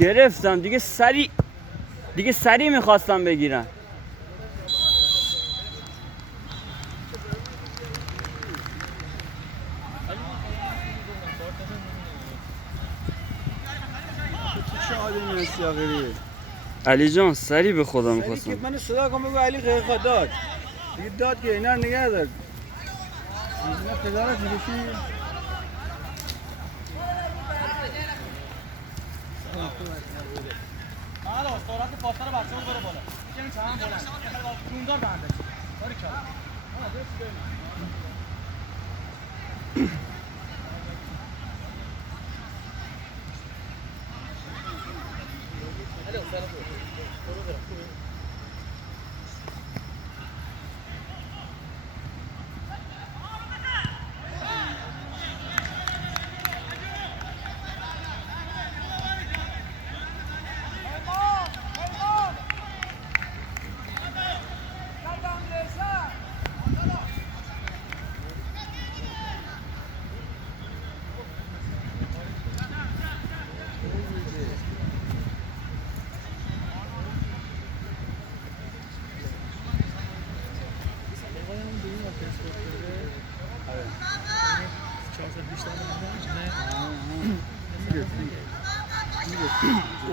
گرفتم دیگه سری میخواستم بگیرم. چه آدمی هستی آخری؟ علی جان سری به خدا میخواستم. من صدا کنم بگو علی خیلی داد دیگه داد که اینا نگه دار اینا پدرت میگشی حالا سرعت پاسا رو بچه‌ها بره بالا. میگم چند بلند. روندار بنده. باری کلا. الو سلام.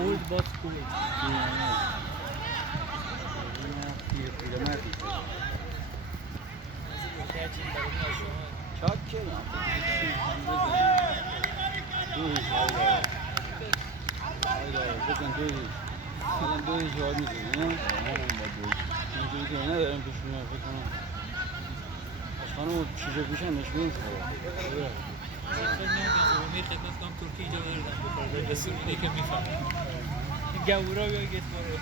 Old but cool. گورا یا گیت برو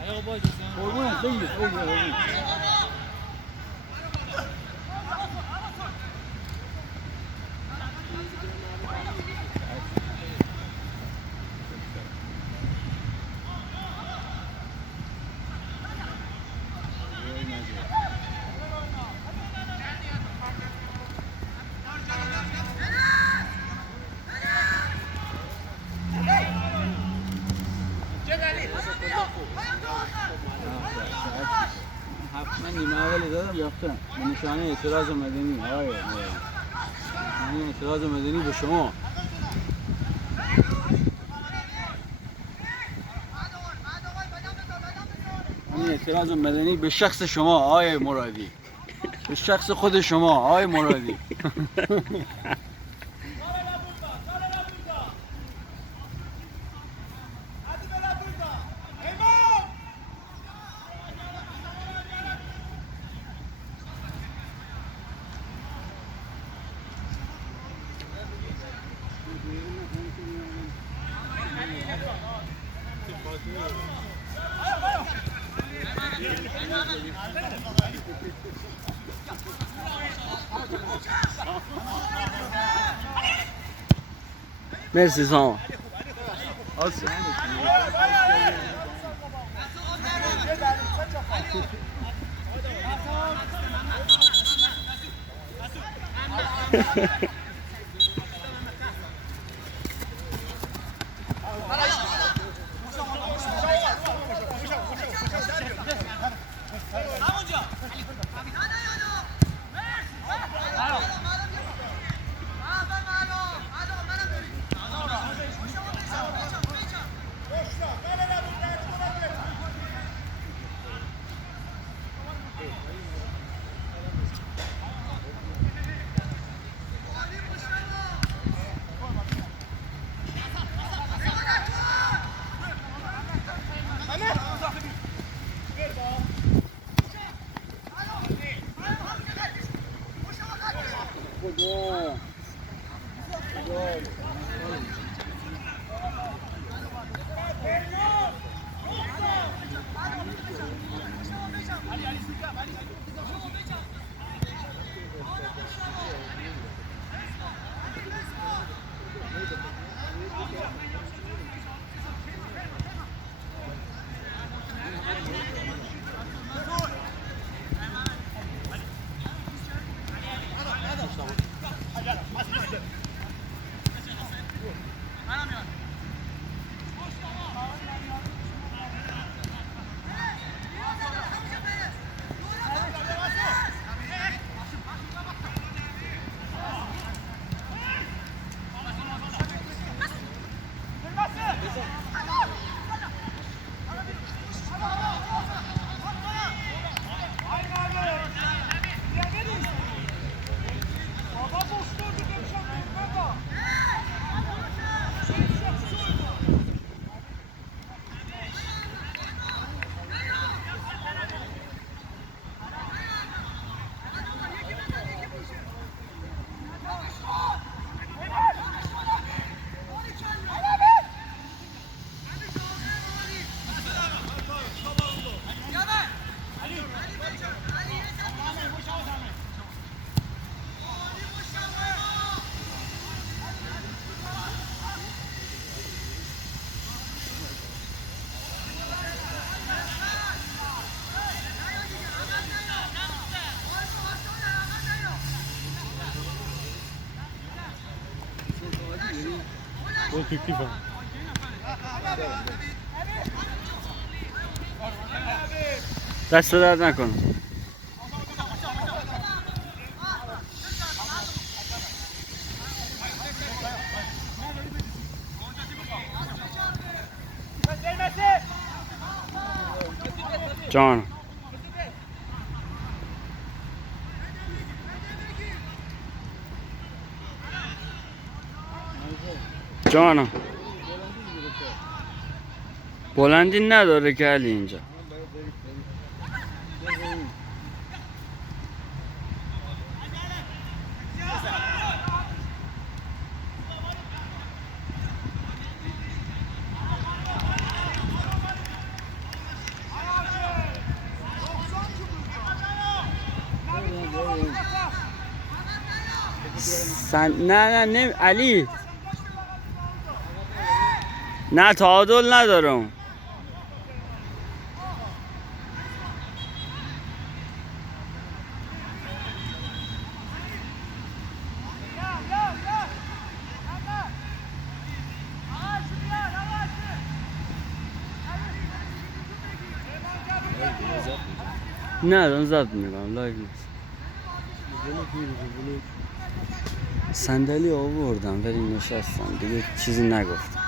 ايوه باجي قربونك بيجي من نیمه اولی دادم یافتم به نشانه اعتراض مدنی آقای این اعتراض مدنی به شما این اعتراض مدنی به شخص شما آقای مرادی به شخص خود شما آقای مرادی مرسی سامان. Gol 55. دست درد نکن. جان جانم بلندی نداره که علی اینجا. نه علی نه تعادل ندارم. نه دارم ضبط میکنم لایو نیست. صندلی آوردم ولی نشستم دیگه چیزی نگفتم.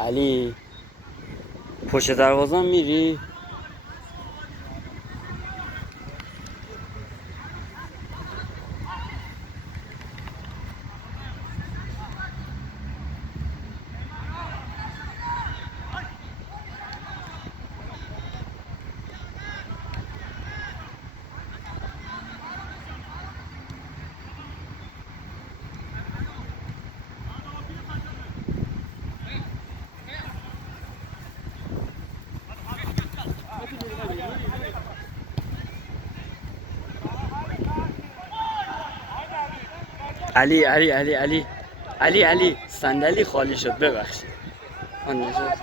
علی پشت دروازه میری؟ علی علی صندلی خالی شد ببخشید آن نشست.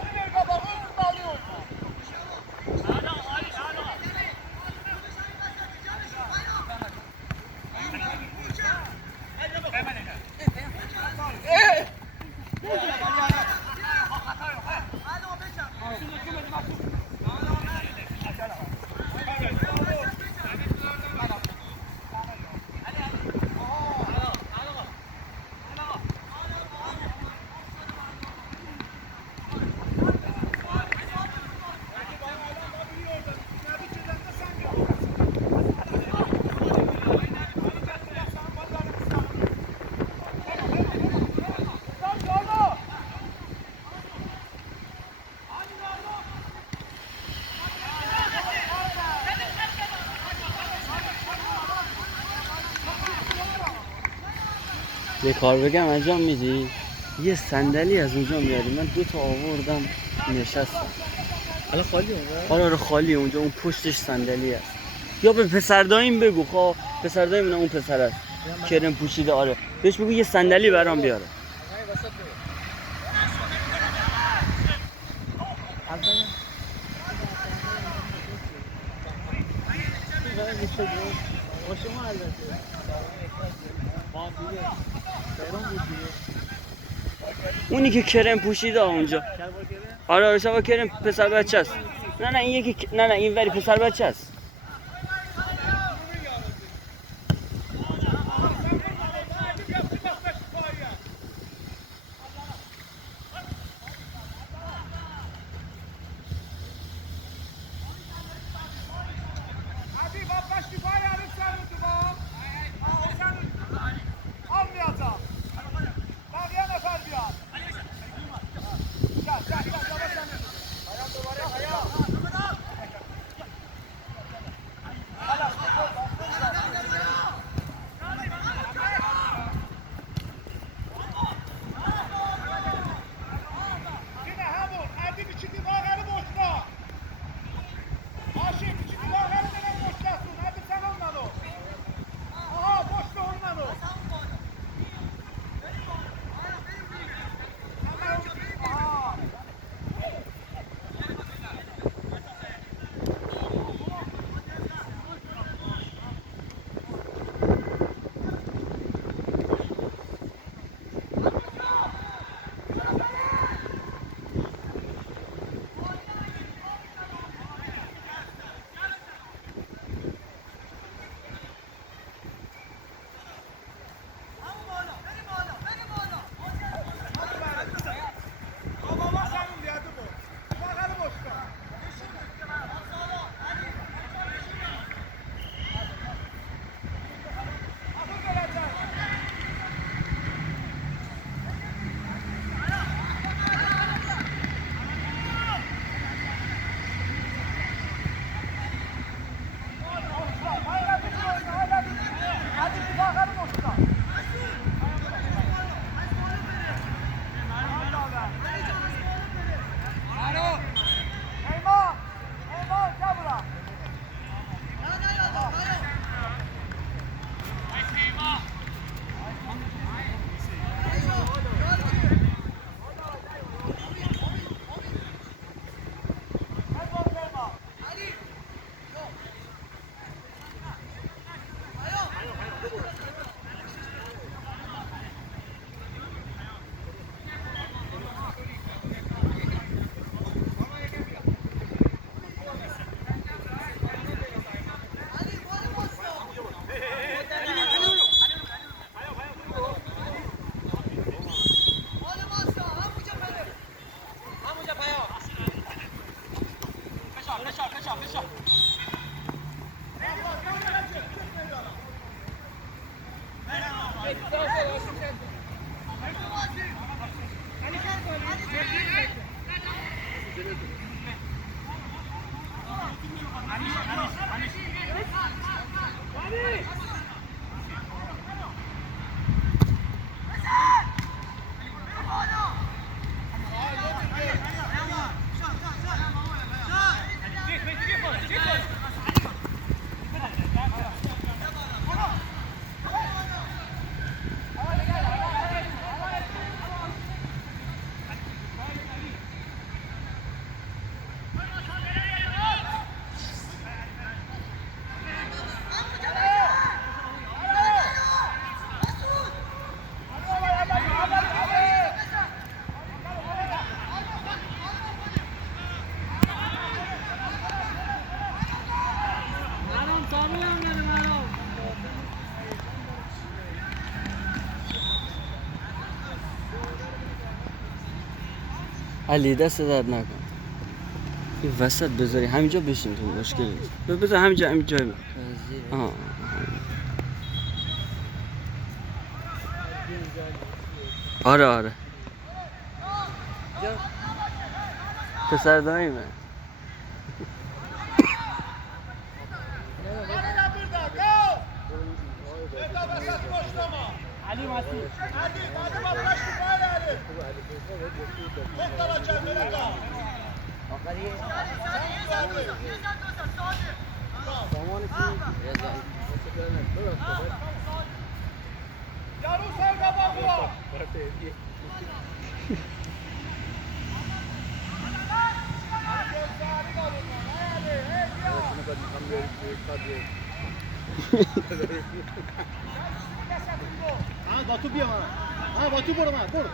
یه کار بگم انجام میدی؟ یه صندلی از اونجا میاری من 2 تا آوردم نشستم الان خالی اونجا؟ آره خالی اونجا اون پشتش صندلی هست یا به پسر داییم بگو خواه پسر داییم اون پسر هست کرم پوشیده آره بهش بگو یه صندلی برام بیاره اونی که کرم پوشیده اونجا آره شبا کرم پسر بچه است نه این یکی نه این وری پسر بچه است علی دست درد نکن. این وسط بذاری همینجا بشین تو مشکل نیست. بذار همینجا آها. آره پسر دایمه. علی مسعود با تو بیا من با تو برو برو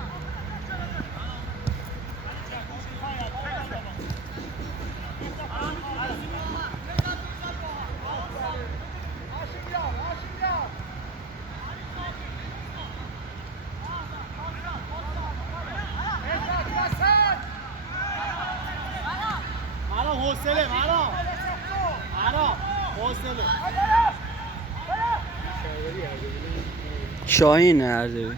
حوصله حوصله شاهین اردبیل.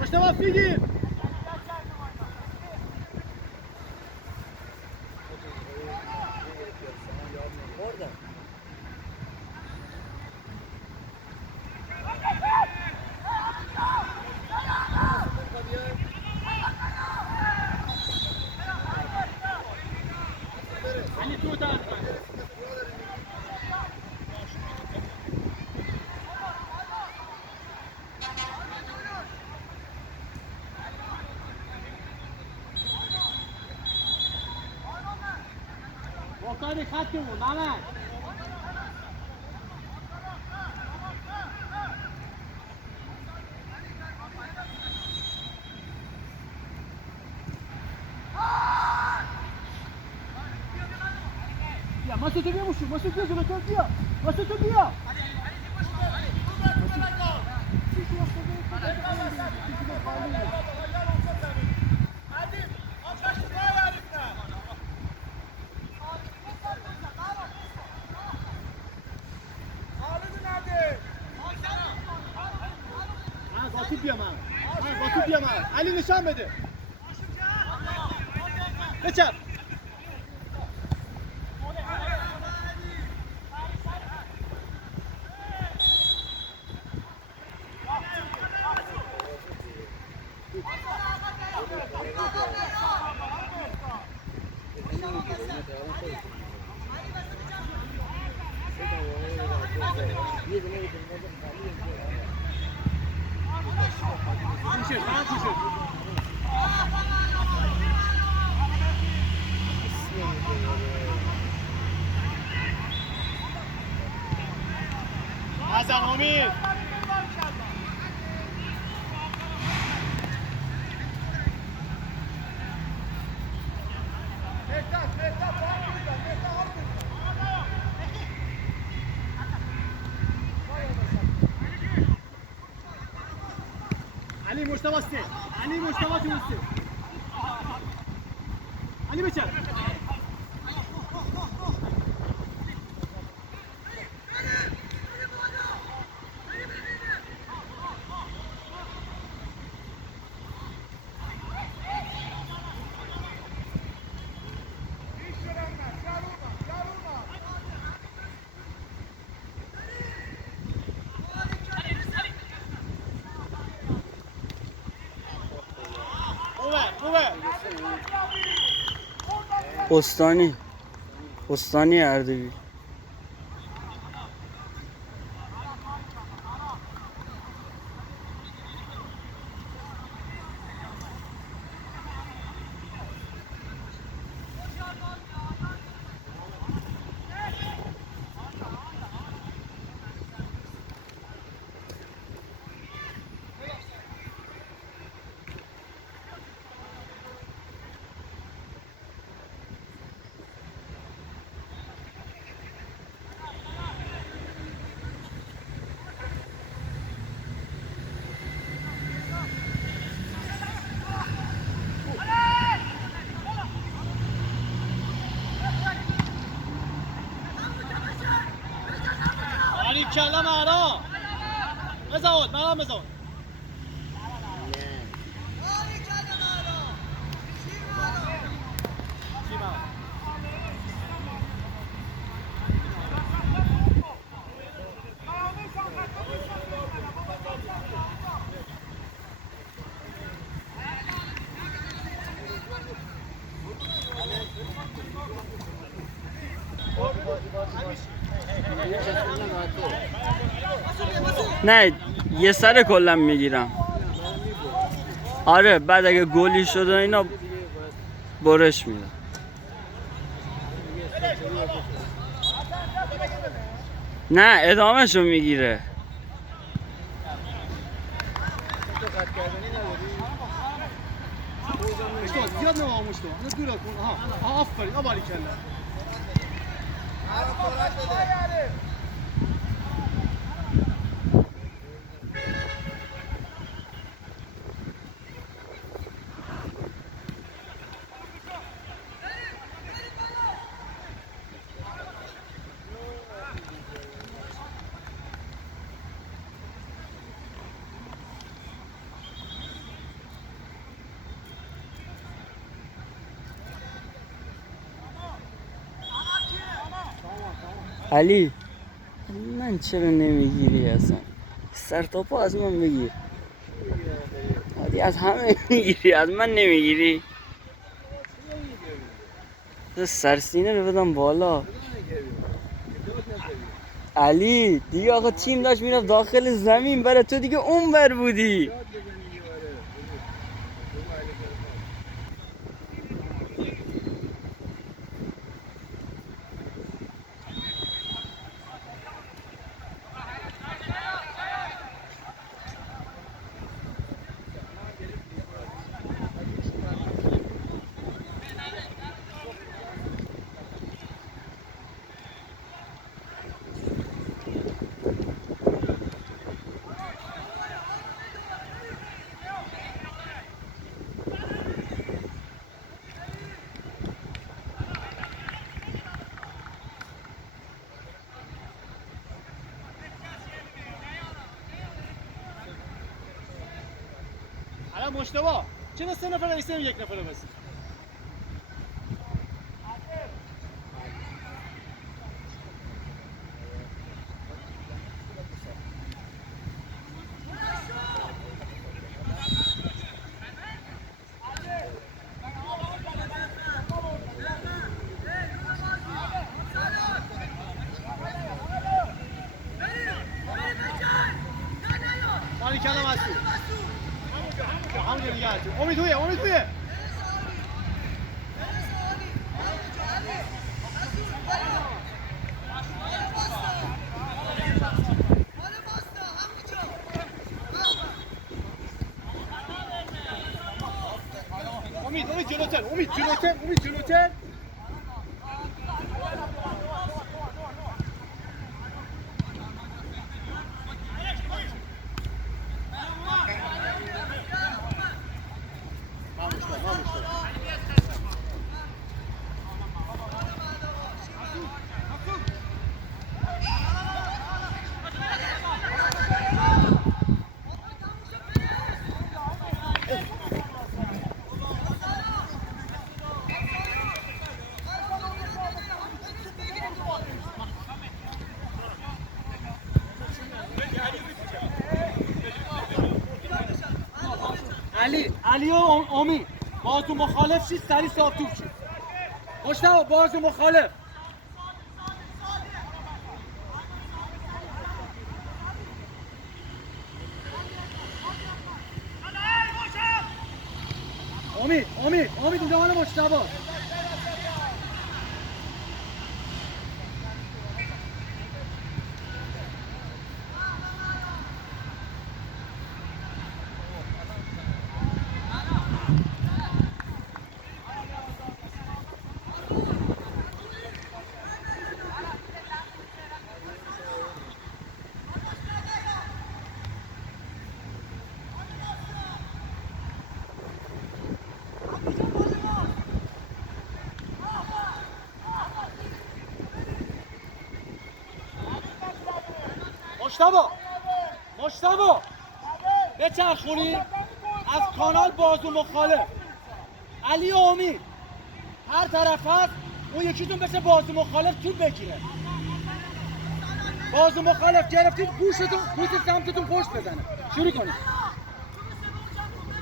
مشتبه بگیر وقتی خطمون محمد بیا مسعود بیا مسعود بیا جلوتر بیا مسعود بیا بیا من علی نشان بده بچپ حسن امید علی مشتبه است علی مشتبه است علی بچه استانی استانی اردبیل. کلا مهرا بزود مرام بزود نه یه سر کلا میگیرم. آره بعد اگه گلی شد و اینا برش میدم. نه ادامهشو میگیره. زیاد نماموش تو نه دورا کن. آها آفرین آبالی کلا علی من چرا نمیگیری اصلا؟ سر تا پا از من بگیر. علی از همه میگیری از من نمیگیری. سرسینه رو بدم بالا. علی دیگه آقا تیم داشت میرفت داخل زمین برای تو دیگه اون بر بودی. الان مشتبه چرا 3 نفر ایستیم 1 نفر بس مالی کلام هستی همونجا دیگه هستی امید تویه امید جلوتر علی و امید بازو مخالف شید سری صاف توپ شید مشتبه بازو مخالف امید اونجا مال مجتبی. مجتبی بچرخونی از کانال بازو مخالف علی و امید هر طرف هست اون یکیتون بشه بازو مخالف توپ بگیره. بازو مخالف گرفتید گوش سمتتون پشت بزنه. شروع کنید.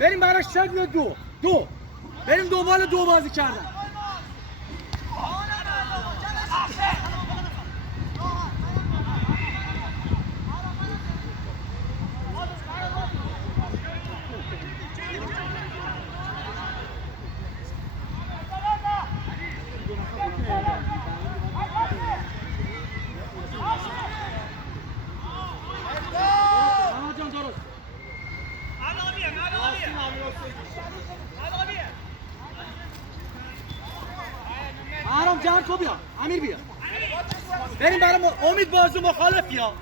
بریم برای شکل دو بریم دنبال دو بازی کردن. آرام جان کو بیا امیر بیا بریم برای امید بازو مخالف یا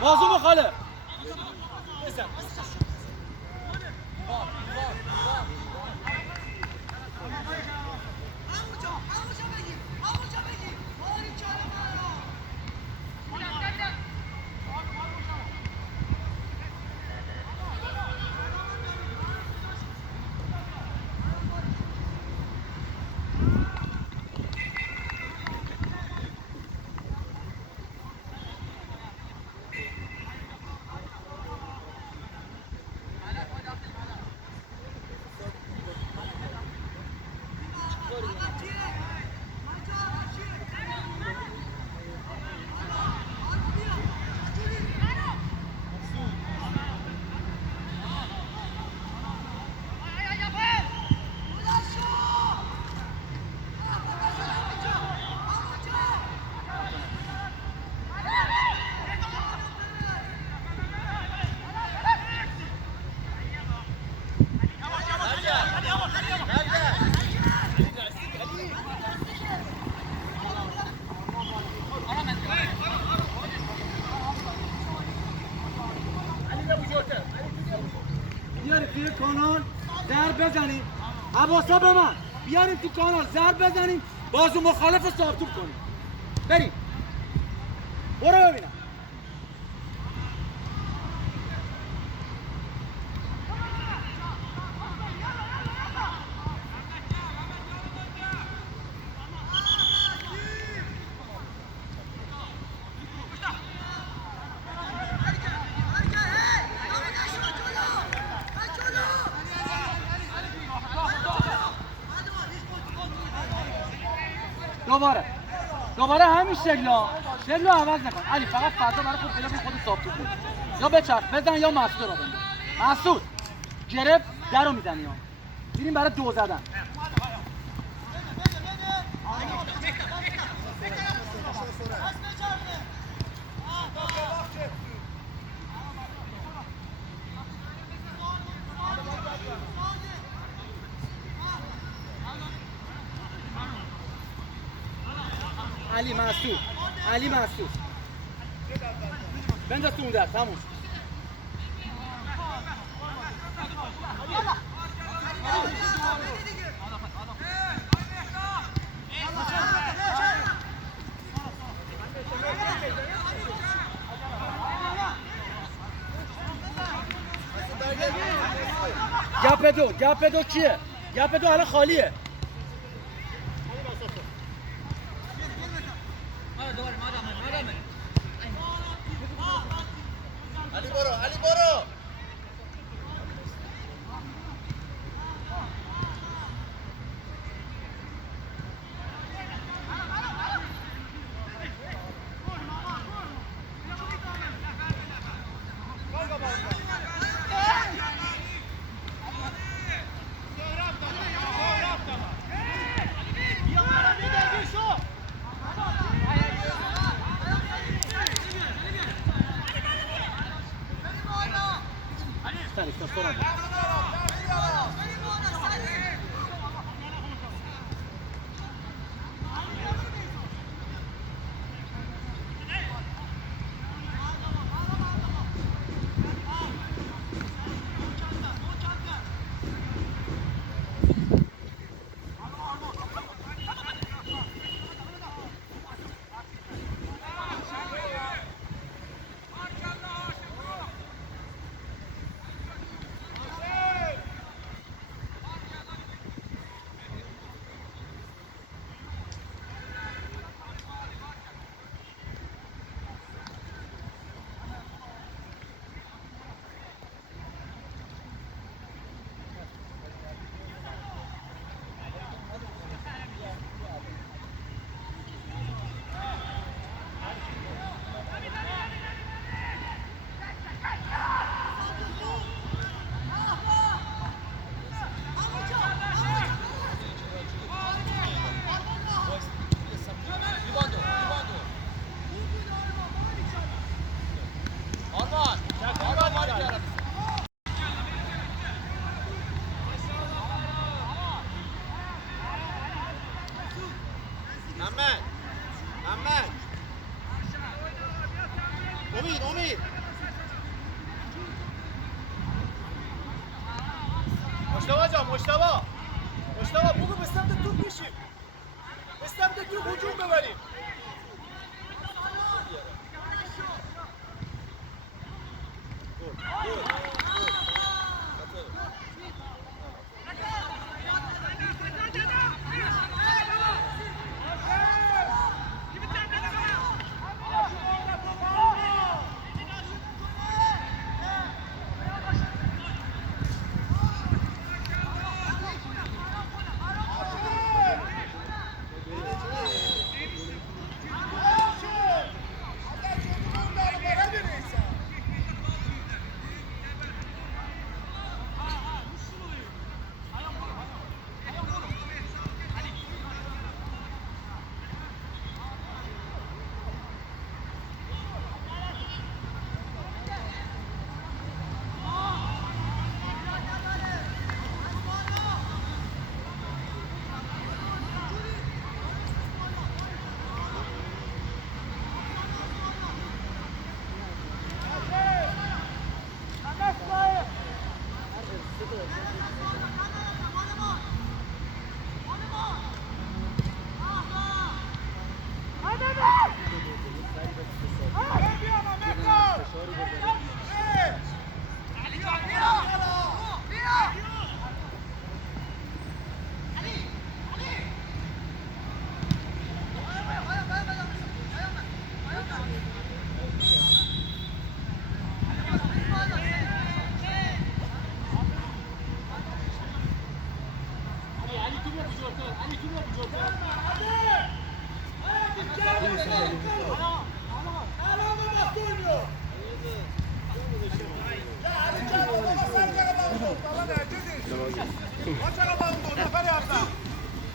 بازو مخالف بیارید توی کانال ضرب بزنیم. حواسا به من. بیارید تو کانال ضرب بزنیم. بازو مخالف رو صاحب توپ کنیم. بریم. برو ببینم. دوباره همین شکل عوض نکن. علی فقط فضا برای خود پیدا کن خود صاحب توپ کنی. یا بچرخ بزن یا مسعود رو بنداز. مسعود گرفت درو میزنی ها. میریم برای دو زدن. علی مسعود بنداز تو اون در تموم. گپ دو کیه؟ گپ دو الان خالیه. علی برو بشیم به سمت تو هجوم ببریم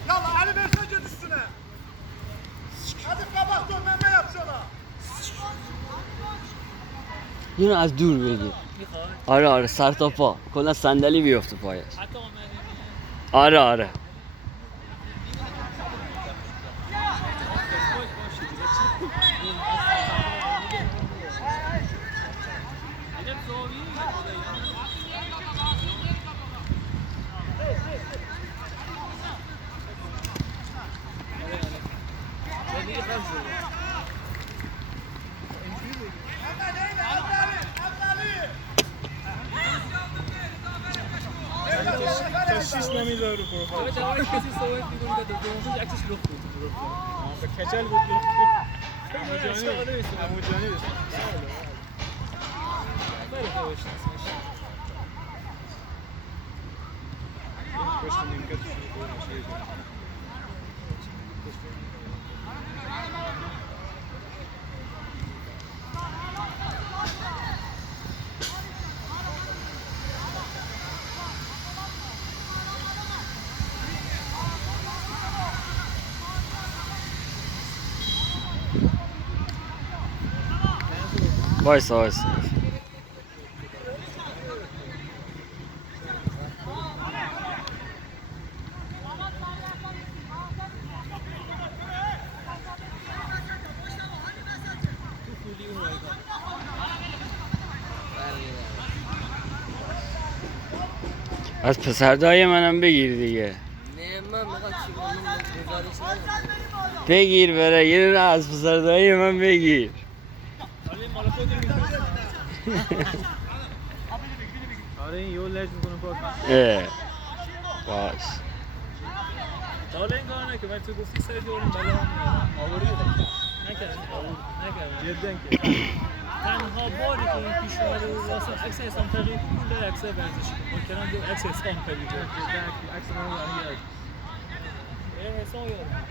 Yalla Ali Bey'e git üstüne. Hadi kabak dönmeme yapsana. اینو از دور بگیر. آره سر تا پا کلا صندلی بیفته پایش. آره تشخیص نمیداره رو پروفایل. جواب کسی صحبت می‌کنه که دومش عکسش لخت بود. به کچل بود. همونجانی بشه. پشت نیمکت شروع کنه میشه. وایسا از پسردای منم بگیر دیگه. نه من میخوام چی کنم گزارش بگیر بره یه دونه از پسردای من بگیر. آره این یه لج میکنه پاک. باش. تا حالا این کار نکرد ولی تو گفتی سر جورم بالا آوری نکردم جدا که تنها باری که این پیش اومده بود واسه عکس حسام تقییدی مونده عکس ورزشی ممکنه دو عکس حسام خیلی بود جدا عکس من رو حسام یادم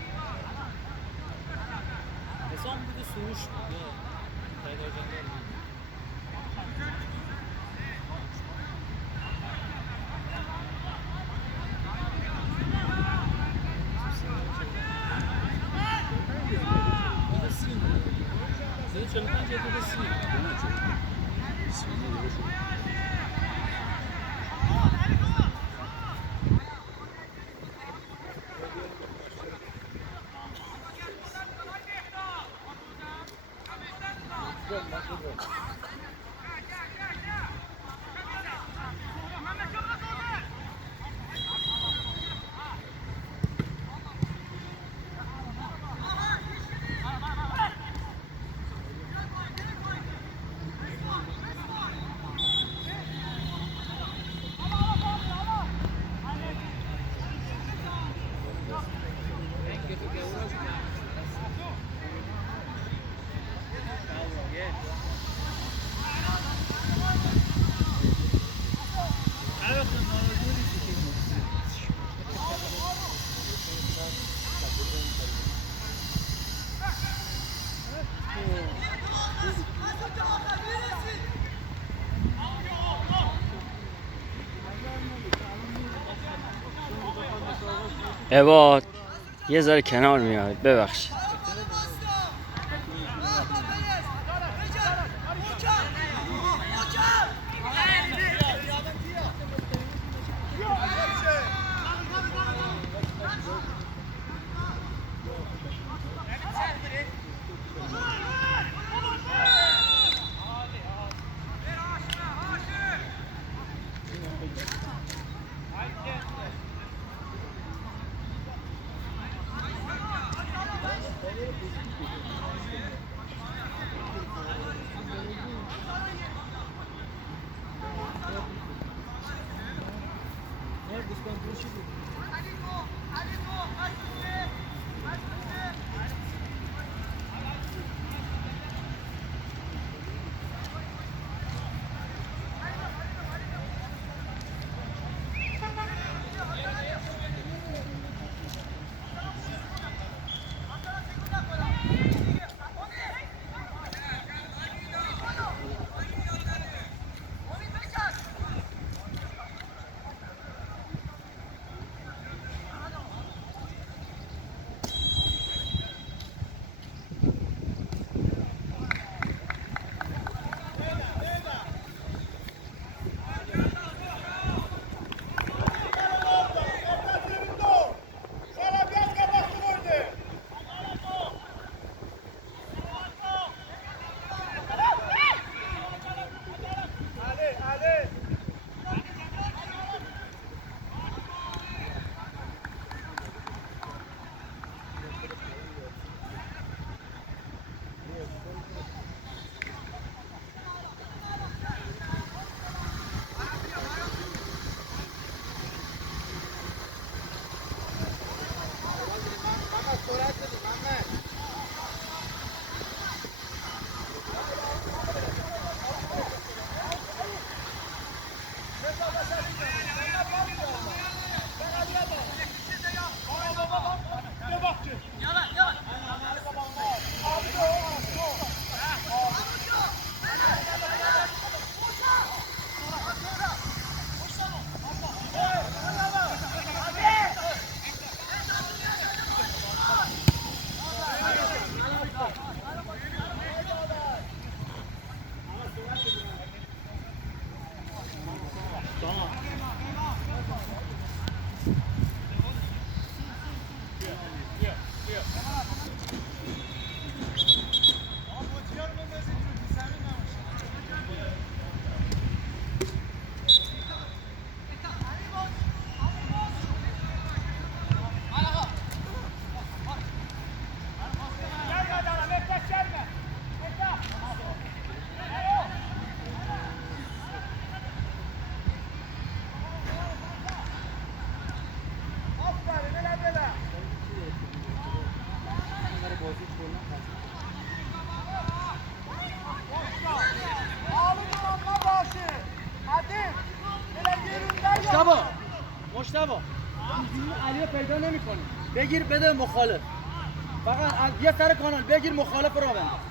حسام بود سروش بود پیدا جنگل بود چون پنج تو بسی Evet. یه ذره کنار میاد ببخشید. مشتبه علی پیدا نمی‌کنی بگیر بده مخالف فقط یه سر کانال بگیر مخالف رو بند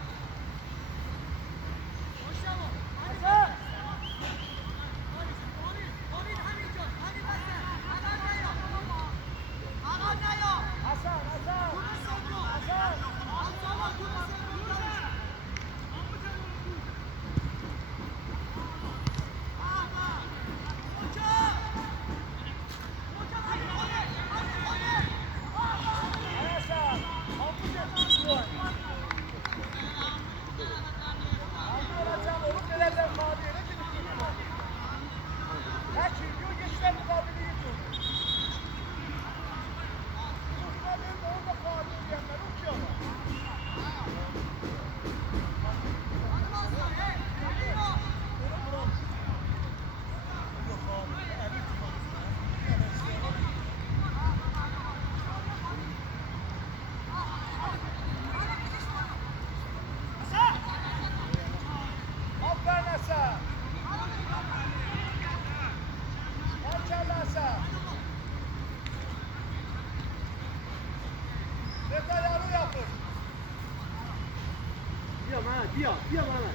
بیا محمد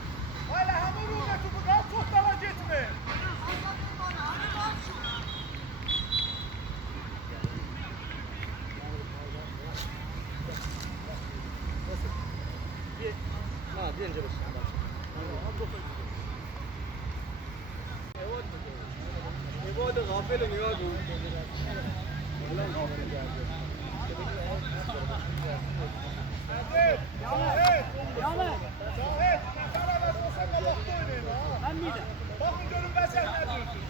Hala hamur uğraşı bu kadar çok dala gitme. اینجا بشین. عباد غافل نگاه کن. من میدم. Bakın görün ben sen ne diyorsun?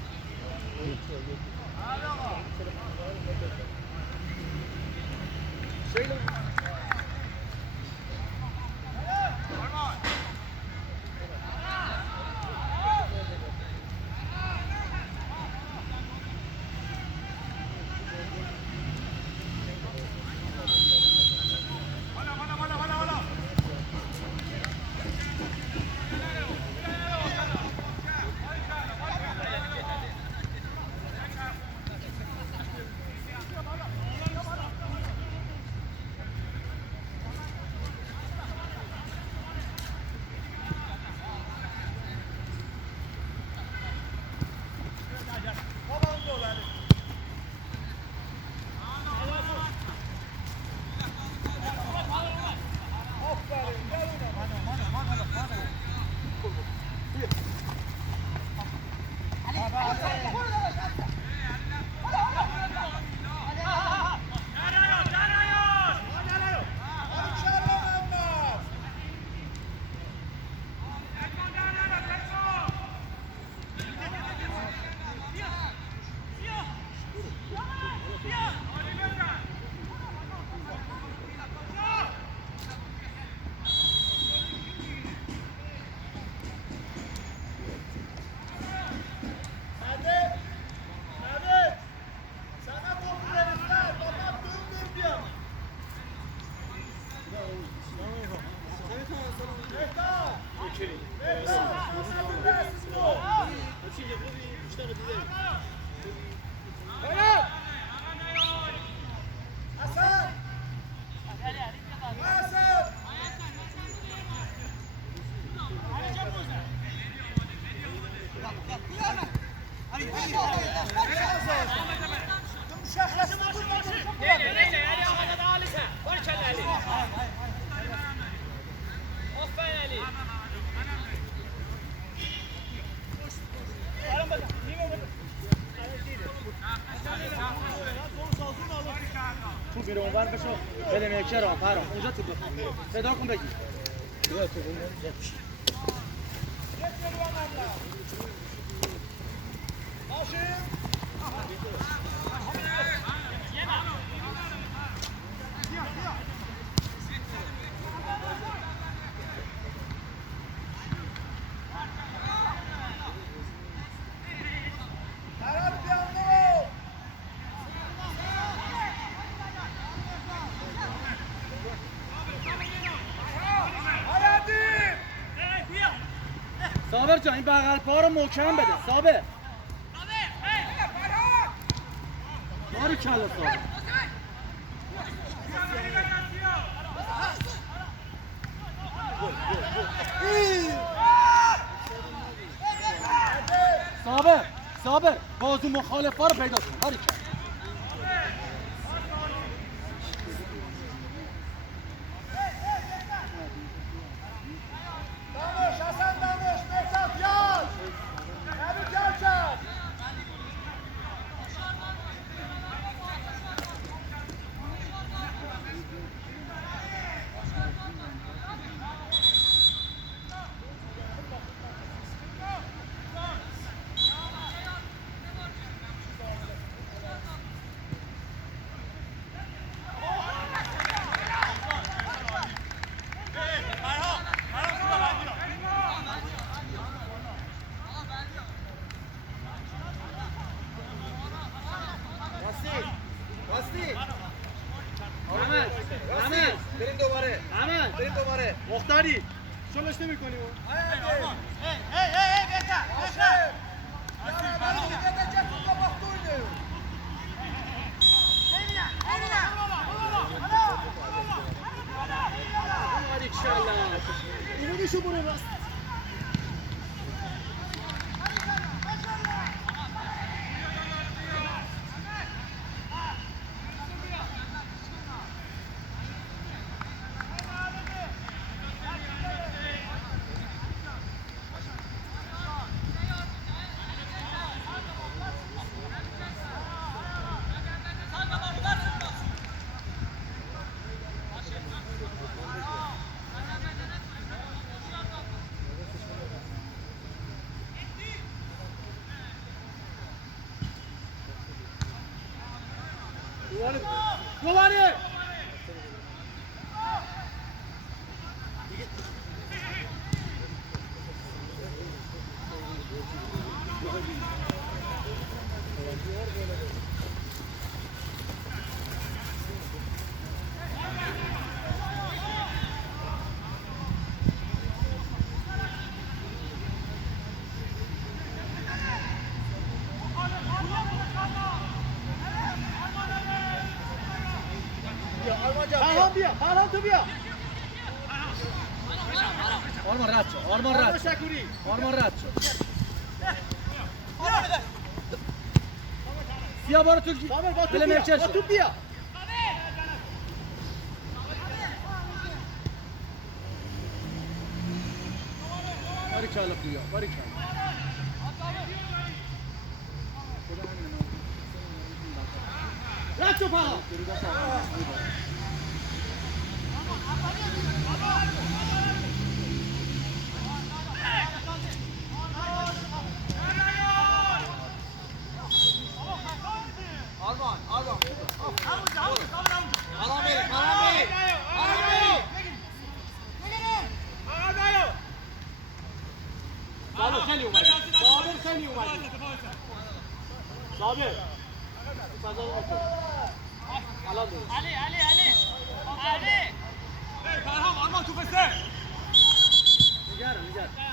تو بیرون ور بشو بده میکر را فرام اونجا تو بخون صدا کن بگی صابر جان این بغل پا رو محکم بده صابر باری کلا صابر صابر بازو مخالفا رو پیدا کن باری کلا مختاری شلش نمی کنی Giovanni! Parhan bia, Parhan tu bia. Orman Raccio, Orman Raccio. Şakuri. Orman Raccio. Siyah barı Türk. Samer Batu Bilemeye bia, çalışıyor. Batu bia. Barikalla kuya, barikalla. Raccio Parhan.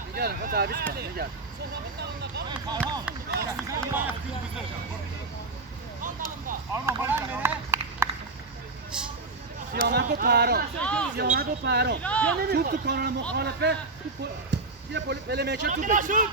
Nigar, تعویض کن نگر. سیامک و پهرام، سیامک و پهرام. توپ تو کانال مخالفه، یه پله میکر توپ بگیر.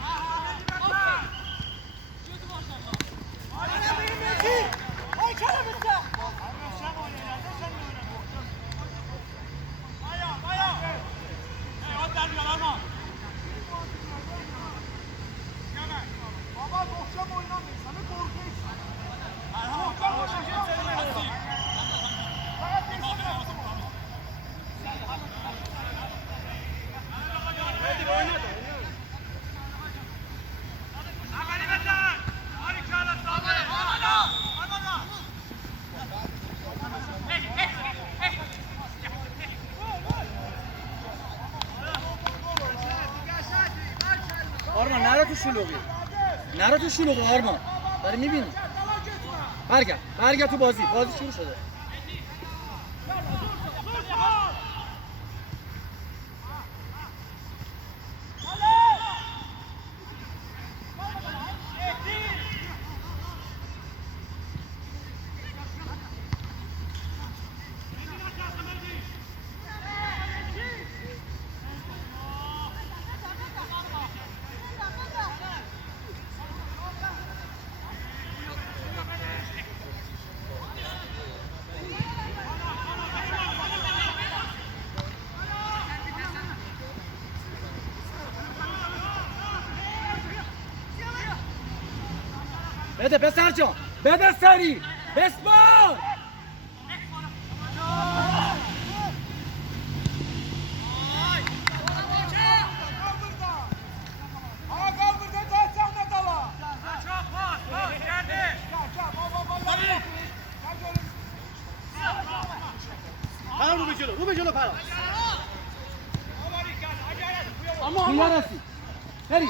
آرمان نرو تو شلوغی، نرو تو شلوغی آرمان. داری میبینی؟ برگرد تو بازی شروع شده. بده پسر جان، بده سری، بسپار. Parhan رو به جلو Parhan. کیا رسی؟ بری.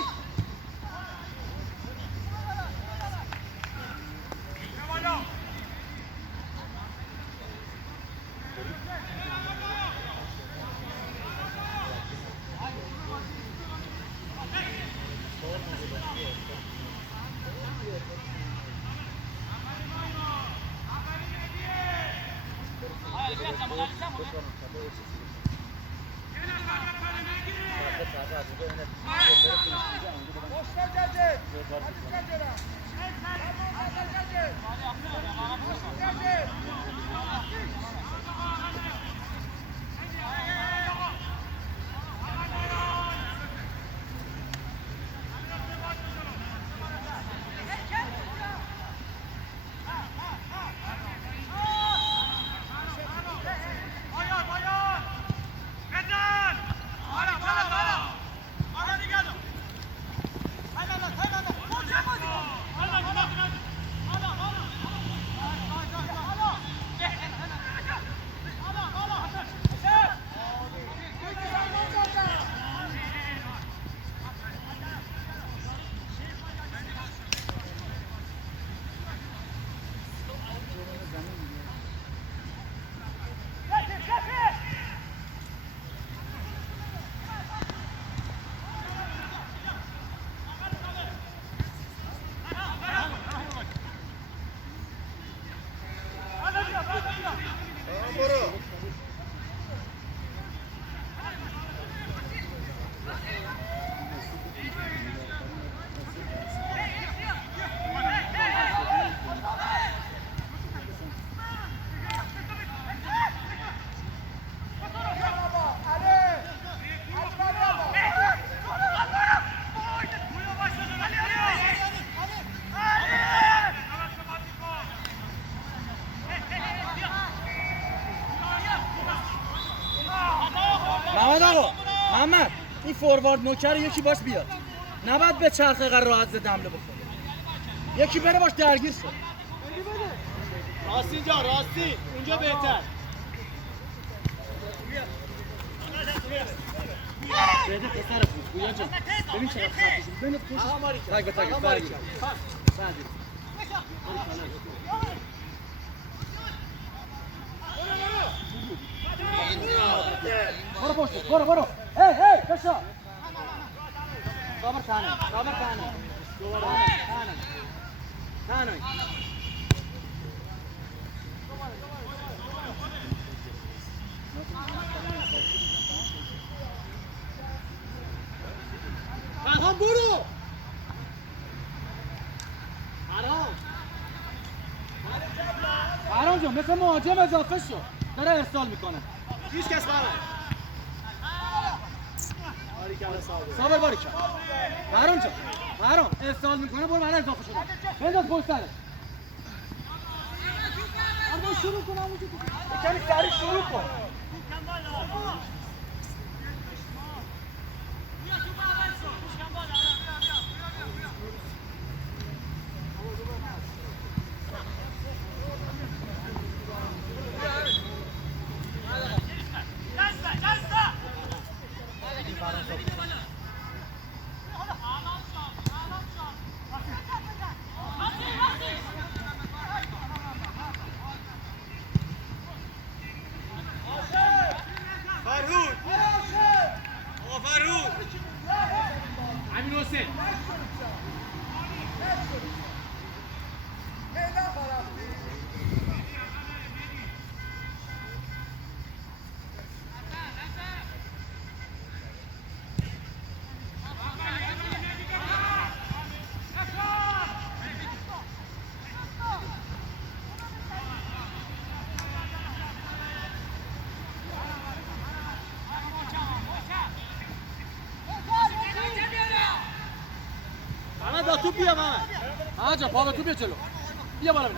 محمد آقا محمد این فوروارد نوکر یکی باش بیاد نباید به چرخه قرار راحت زد حمله بکنه یکی بره باش درگیر شد راستی جان راستی اونجا بهتر بده پسر خوب گویا جان ببین چقدر خطشون بین پوش تک به تک فرگی برو پشت برو هی کشا صابر تانه فرهان برو فرهان جان مثل مهاجم اضافه شد داره ارسال میکنه هیچ کس برام صابر باری کرد فرهان ارسال میکنه برو من اضافه شدم بنداز پشت سرش اما شروع کن کمی سریع شروع کن تو بیا محمد آجا پا به تو بیا جلو بیا بالا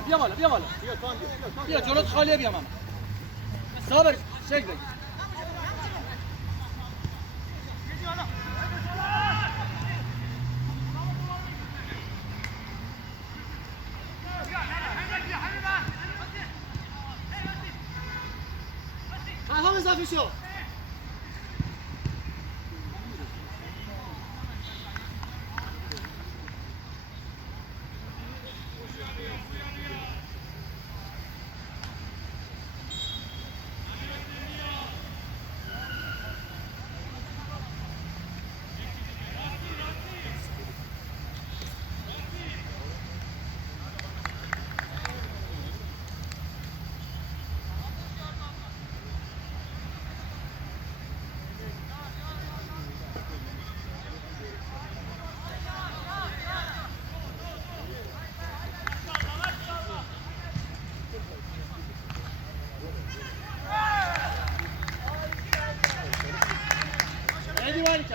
بیا جلوت خالیه بیا محمد صابر شک بگیر فرهان اضافه شو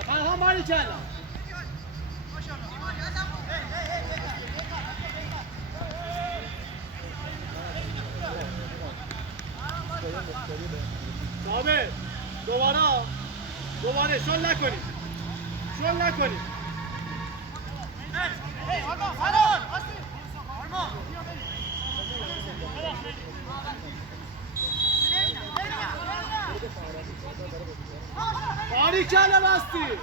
فرهان باری کلا صابر دوباره شل نکنید باری کلا بستی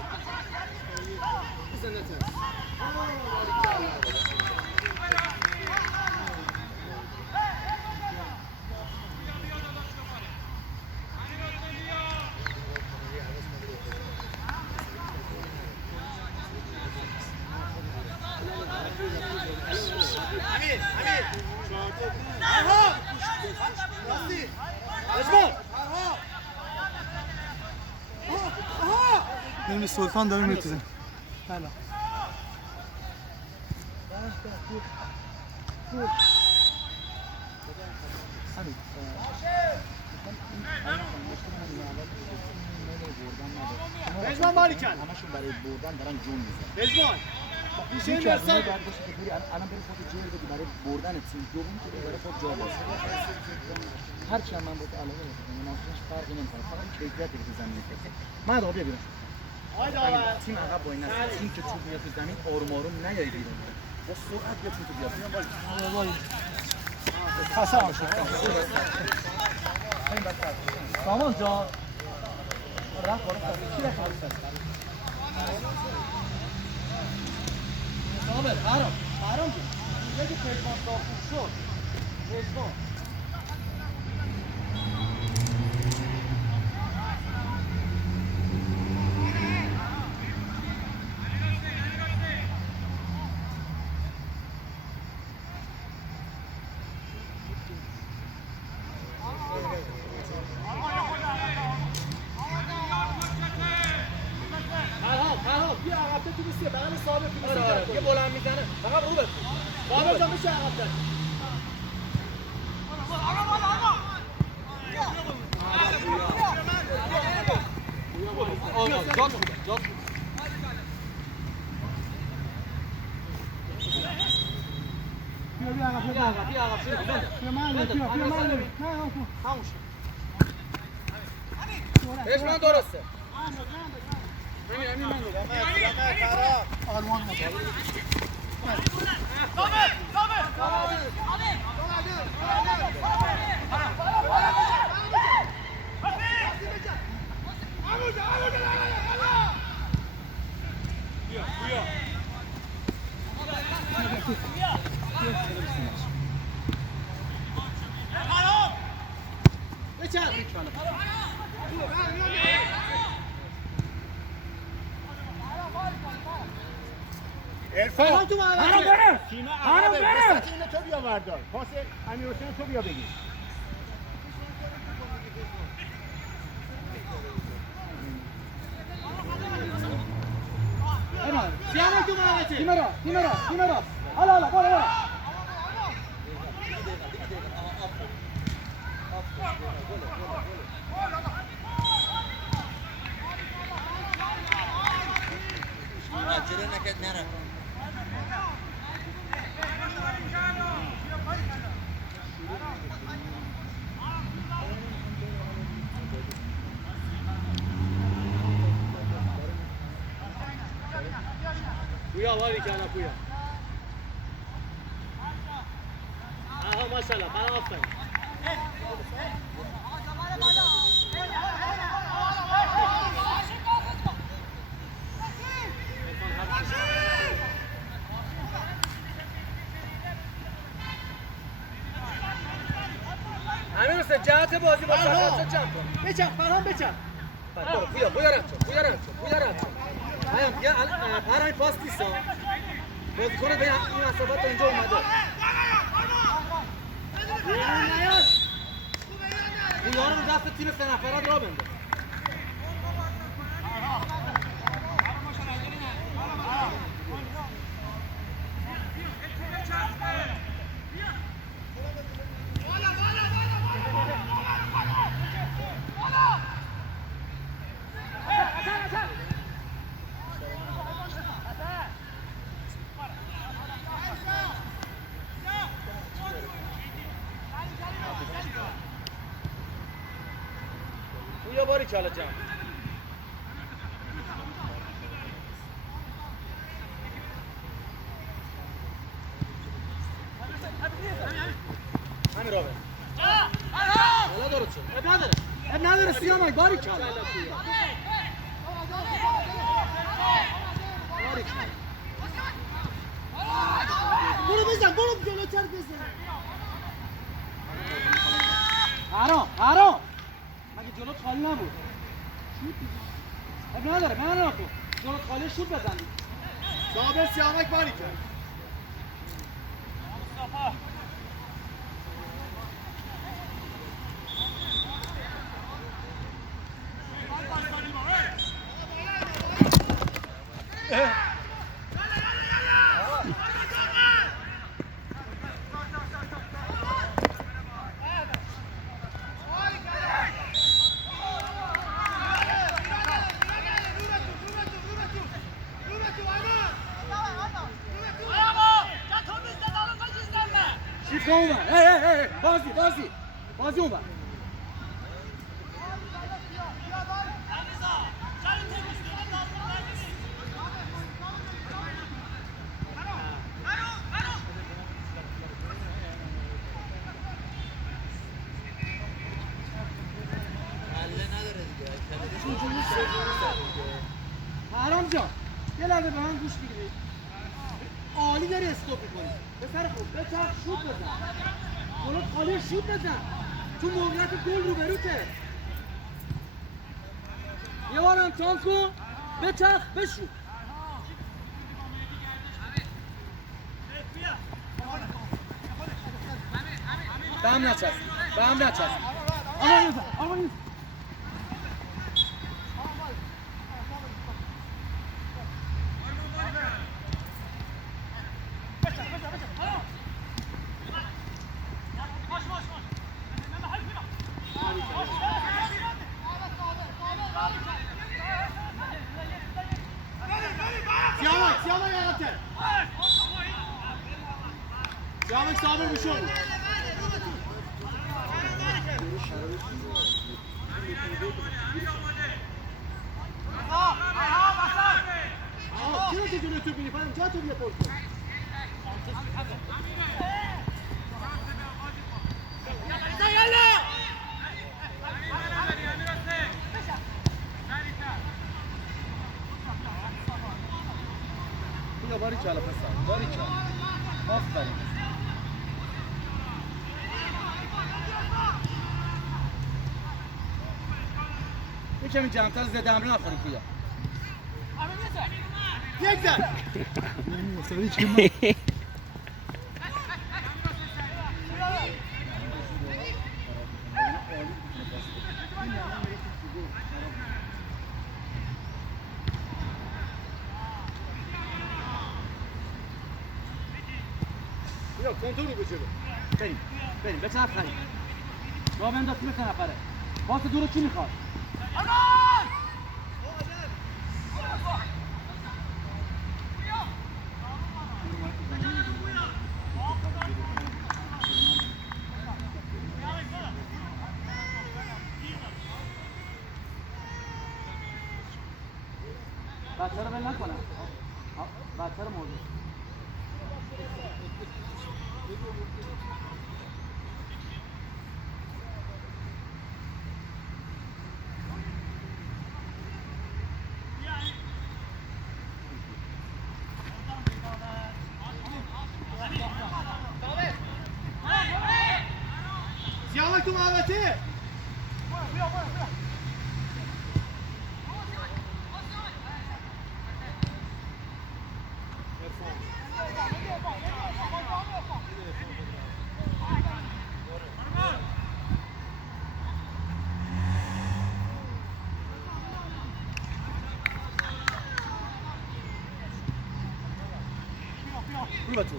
نمی سلطان داره میتوزه بله رجمان باری کن همشون برای بردن دارن جون میزنن. رجمان میشه مرسان الان برای خود جیر بدی برای بردن تیم دوم که برای خود جا باشه هرچند من بود علاقه دارم مناسبش فرقی نمیکنه فقط کیفیت دیگه تو زمین فکر من آقا بیا بیرون های داور تیم عقب با این است تیم که توپ میاد تو زمین آروم آروم نیای بیرون با سرعت بیا تیم تو بیاد بیام بالا حسن شد سامان جان رفت بالا کی رفت صابر حرام جون دیگه پیشمان صاف شد پیشمان بیا عقب تو میسی بغل صاحب تو میسی یه بلند میزنه فقط رو بکن بابا جان میشه عقب کرد پیشمان درسته ارفان تو تیم عقب وسط اینو تو بیا بردار پاس امیرحسین تو بیا بگیر سیامک تو محوطه تیم را حالا بالا پویا واری کلا پویا آها ماشاءالله برام آفرین امیرحسین جهت بازی با شخص جمع کن بچر فرام بچر بویا رد شو بیا الان پاس نیست بازیکن به این مسافت اینجا اومده این یارو رو دست تیم سه نفرات را بنده پویا باری کالا جمع همین رابه حالا درست شد اب نداره سیامک باری کالا برو بزن برو جلوتر بزن حرام مگه جلوت خالی نبود اب نداره من تو جلوت خالی شوت بزنی صابر سیامک باری کرد تو اون بازی اون حرام جان یه لحظه به من گوش بگیرید عالی داری استوب میکنی پسر خوب بچرخ شوت بزن جلوت خالی شوت بزن تو موقعیت گل رو بروته یه بار امتحان کن بچرخ بشوت به هم نچسب آقا نیست Siyamak sabır bir şey olur. Kira که جلوی تو می‌پرم جا تو بیا پول کن. بیا باری چاله پسر باری چاله آفرین یکمی جمع‌تر زده امرین آخری پویا یک زن. بیا کنترل رو بجلو بریم بچه خریم راه بنداز تیم سه نفره پاس دورو کی میخواد بچه رو بل نکنم بچه رو موضوع Siyamak tu muhabbeti.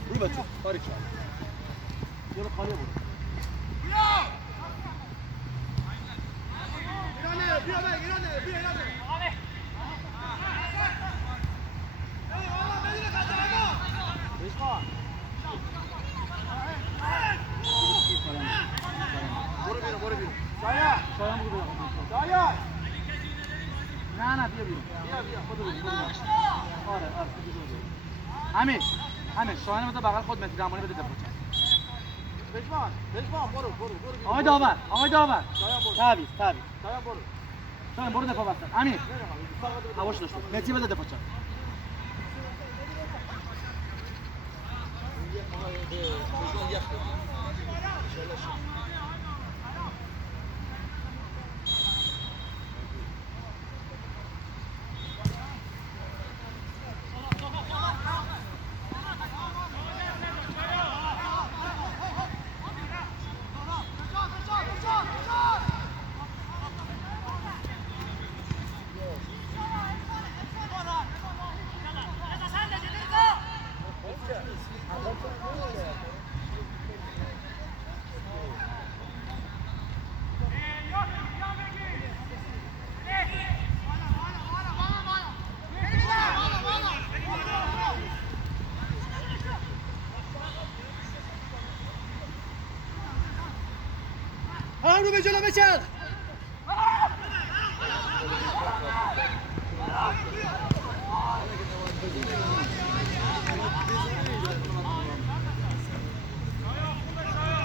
روی بچه باری چاله جلو خالی برو برو بیرون. شایان بگو بگو Şayan. نه بیا بیرون بیا خود رو برو آره همین شایان بده بغل خود مهدی رحمانی بده دفاع Pejman برو. آقای داور تعویض Şayan برو. شایان برو دفاع بستن امیر حواش داشت مهدی بده دفاع رو به جلو بچرخ.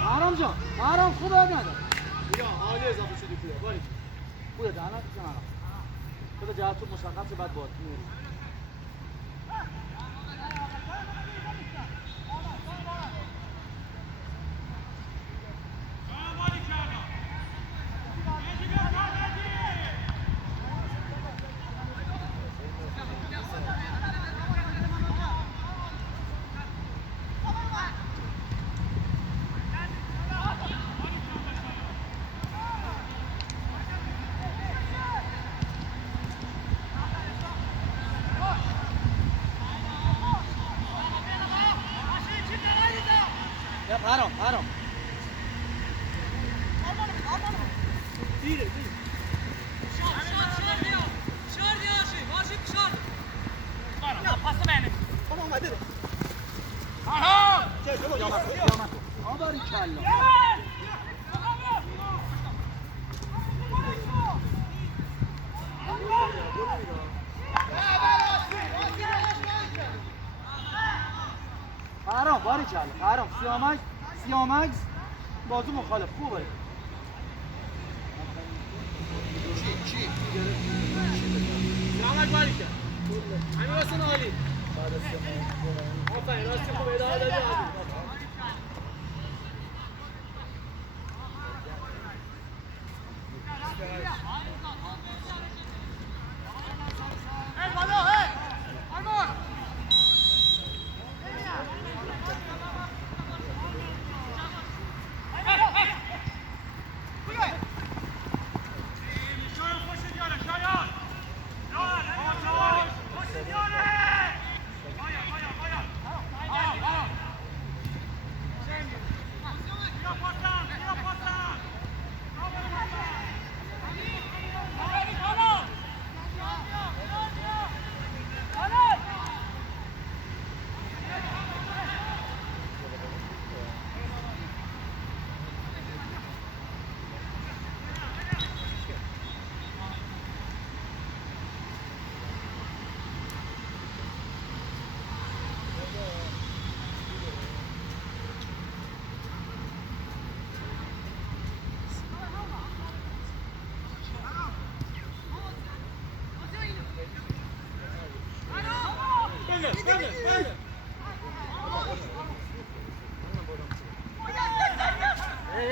آرام جان آرام خوبه نداره بیا عالی اضافه شدی پویا باری. بوده جانم جانم بده جهت تو مشخصه بعد باید میری آرام آرام بابا اومده. آباری کلا آرام باری کلا آرام سیامک بازو مخالف خوبه سلامت باری کرد. همین واسه عالی. آفرین راستی خوب ادامه دادی عالی.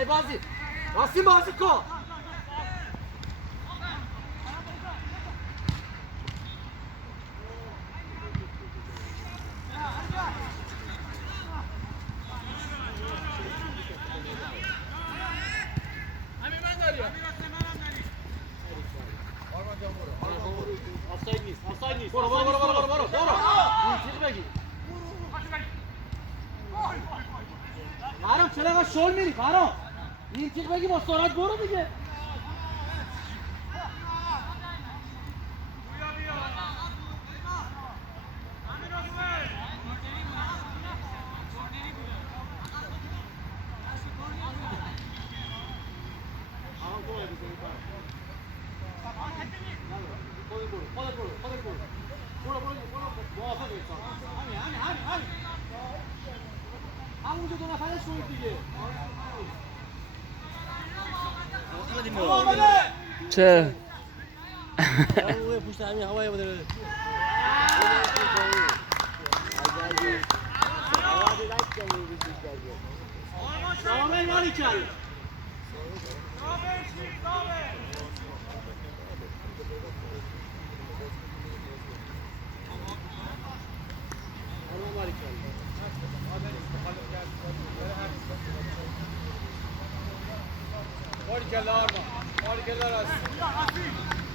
بازی راستی بازی کن آفساید نیست. برو تیغ بگیر فرام چرا اینقدر شل میری فرام این تیغ بگی با سرعت برو دیگه همونجا دو نفرش کنید دیگه چه؟ پشت همین هوای بده. سلامه مالی کل Barikalla Arman. Barikalla Rasim.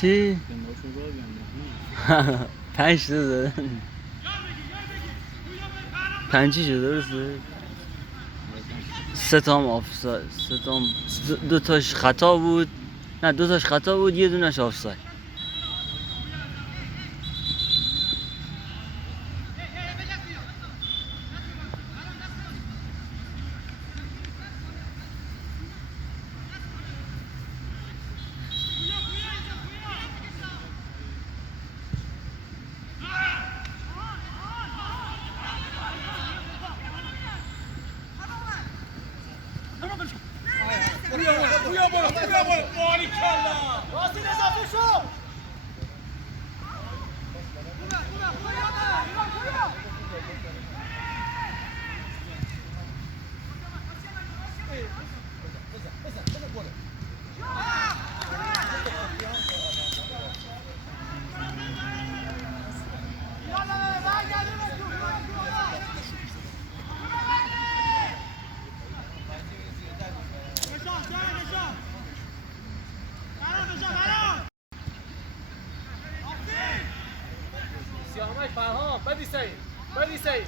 چی؟ دماغشو گاز گنده. 5 تا زدن. 5 چی درسته؟ 3 تا هم آفساید، 3 تا هم 2 تاش خطا بود. نه 2 تاش خطا بود، یه دونش آفساید. راستی اضافه شو سیاهمک فرهام بدی سعید بدی سعید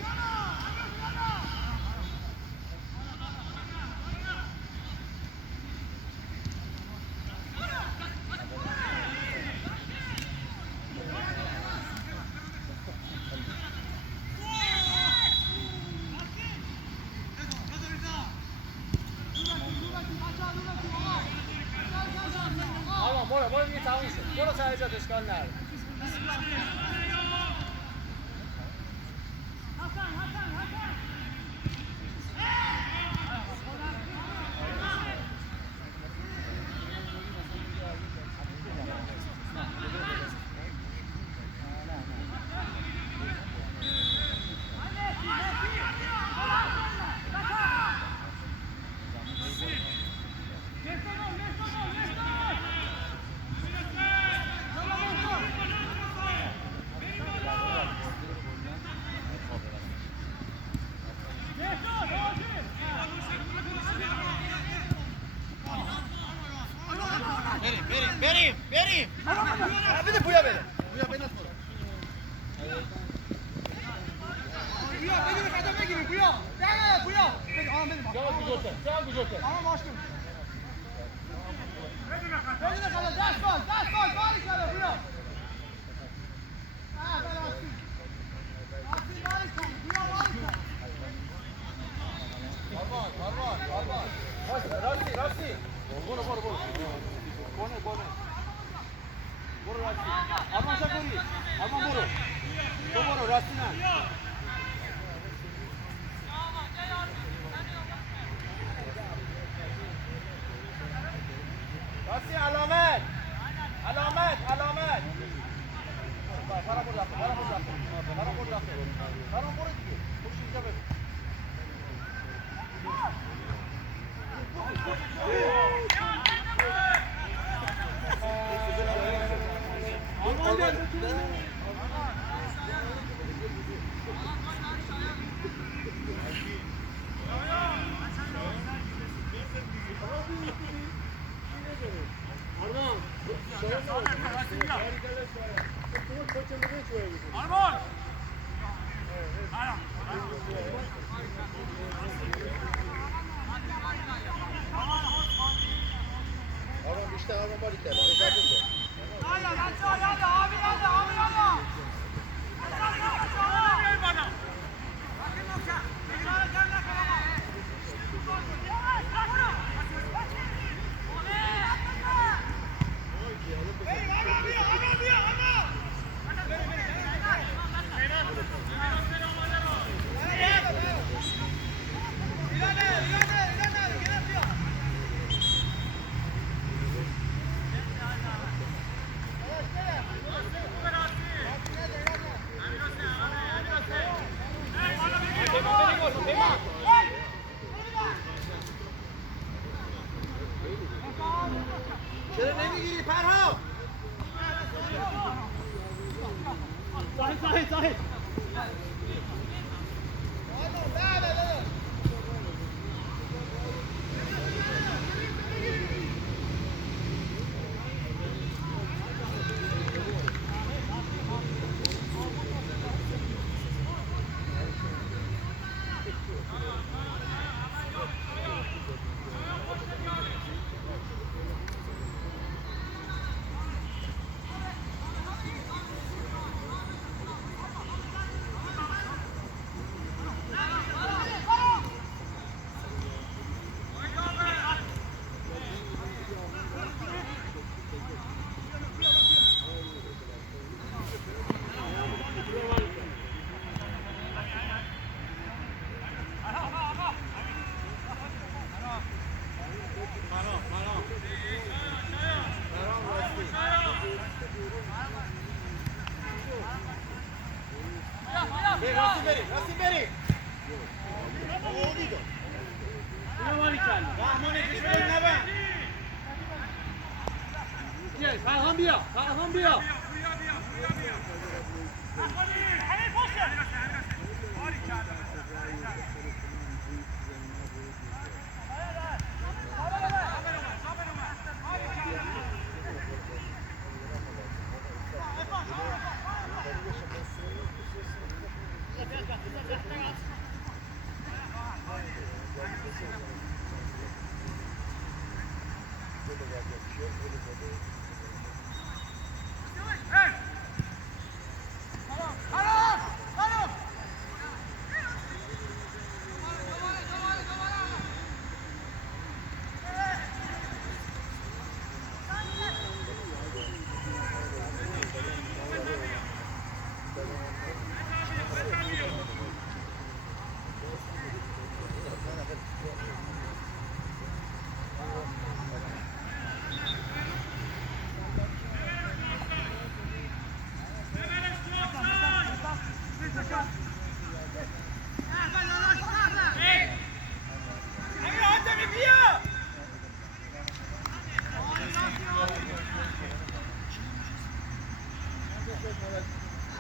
آقا برو دیگه تموم شد برو سر جات اشکال نداره بریم بده بویا بده بویا بده بویا بدون خطا بگیریم بویا نه بویا بده آها بده جا بزرگتر آها ماش کن بدون خطا دست باز بالی کرده بویا بالی کن بویا بالی کن راستی برو برو راستی آرمان شکری آرمان برو تو برو راستی نه راستی علامت فرام برو دیگه خوش اینجا ببین چرا نمیگیری پرهام؟ زاهد راستی بری فرهان بیا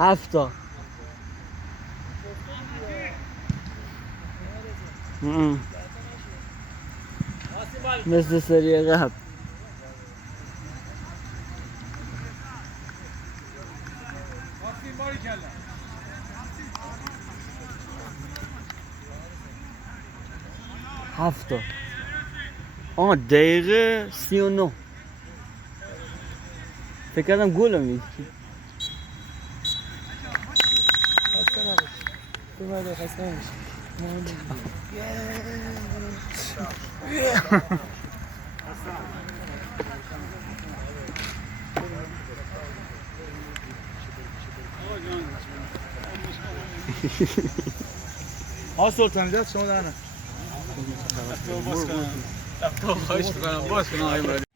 هفتا مثل سری قبل هفتا دقیقه 39 فکر کردم گل رو میگی ها سلطان جان شما دارن خواهش میکنم باز کن آقای